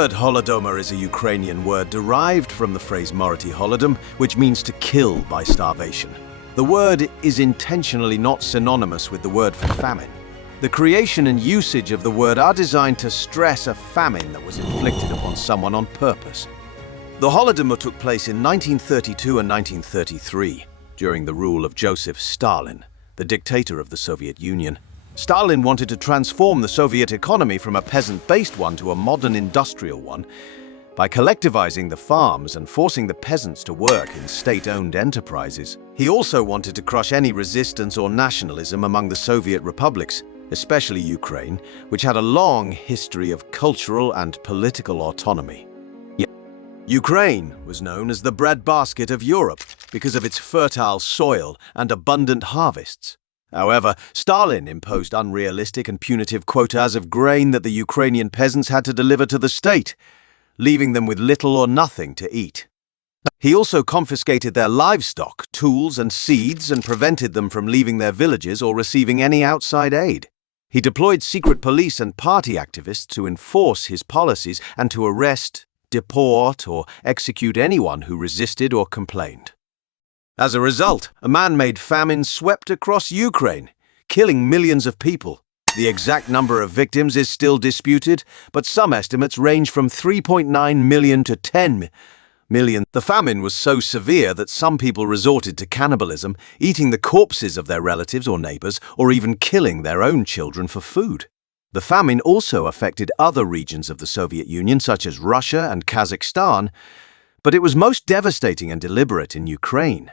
word Holodomor is a Ukrainian word derived from the phrase Mority Holodom, which means to kill by starvation. The word is intentionally not synonymous with the word for famine. The creation and usage of the word are designed to stress a famine that was inflicted upon someone on purpose. The Holodomor took place in 1932 and 1933, during the rule of Joseph Stalin, the dictator of the Soviet Union. Stalin wanted to transform the Soviet economy from a peasant-based one to a modern industrial one by collectivizing the farms and forcing the peasants to work in state-owned enterprises. He also wanted to crush any resistance or nationalism among the Soviet republics, especially Ukraine, which had a long history of cultural and political autonomy. Ukraine was known as the breadbasket of Europe because of its fertile soil and abundant harvests. However, Stalin imposed unrealistic and punitive quotas of grain that the Ukrainian peasants had to deliver to the state, leaving them with little or nothing to eat. He also confiscated their livestock, tools, and seeds and prevented them from leaving their villages or receiving any outside aid. He deployed secret police and party activists to enforce his policies and to arrest, deport, or execute anyone who resisted or complained. As a result, a man-made famine swept across Ukraine, killing millions of people. The exact number of victims is still disputed, but some estimates range from 3.9 million to 10 million. The famine was so severe that some people resorted to cannibalism, eating the corpses of their relatives or neighbors, or even killing their own children for food. The famine also affected other regions of the Soviet Union, such as Russia and Kazakhstan, but it was most devastating and deliberate in Ukraine.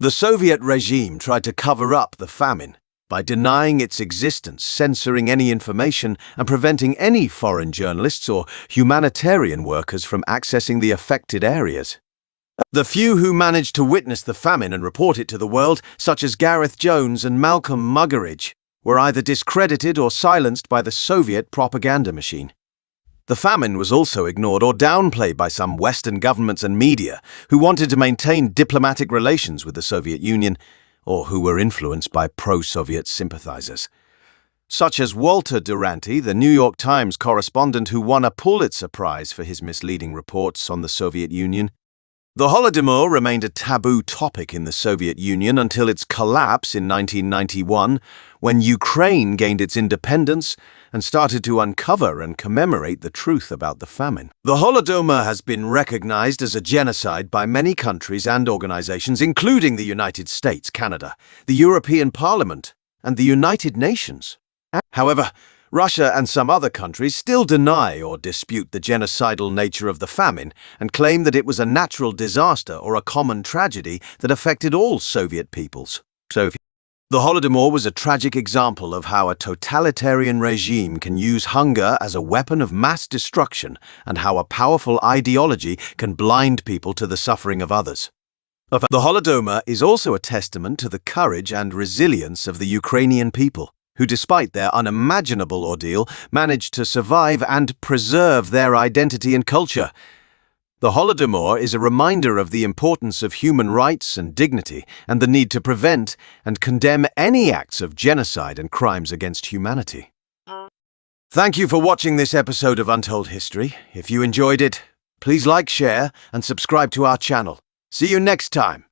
The Soviet regime tried to cover up the famine by denying its existence, censoring any information, and preventing any foreign journalists or humanitarian workers from accessing the affected areas. The few who managed to witness the famine and report it to the world, such as Gareth Jones and Malcolm Muggeridge, were either discredited or silenced by the Soviet propaganda machine. The famine was also ignored or downplayed by some Western governments and media who wanted to maintain diplomatic relations with the Soviet Union or who were influenced by pro-Soviet sympathizers. Such as Walter Duranty, the New York Times correspondent who won a Pulitzer Prize for his misleading reports on the Soviet Union. The Holodomor remained a taboo topic in the Soviet Union until its collapse in 1991, when Ukraine gained its independence and started to uncover and commemorate the truth about the famine. The Holodomor has been recognized as a genocide by many countries and organizations, including the United States, Canada, the European Parliament, and the United Nations. However, Russia and some other countries still deny or dispute the genocidal nature of the famine and claim that it was a natural disaster or a common tragedy that affected all Soviet peoples. The Holodomor was a tragic example of how a totalitarian regime can use hunger as a weapon of mass destruction and how a powerful ideology can blind people to the suffering of others. The Holodomor is also a testament to the courage and resilience of the Ukrainian people, who, despite their unimaginable ordeal, managed to survive and preserve their identity and culture. The Holodomor is a reminder of the importance of human rights and dignity and the need to prevent and condemn any acts of genocide and crimes against humanity. Thank you for watching this episode of Untold History. If you enjoyed it, please like, share, and subscribe to our channel. See you next time.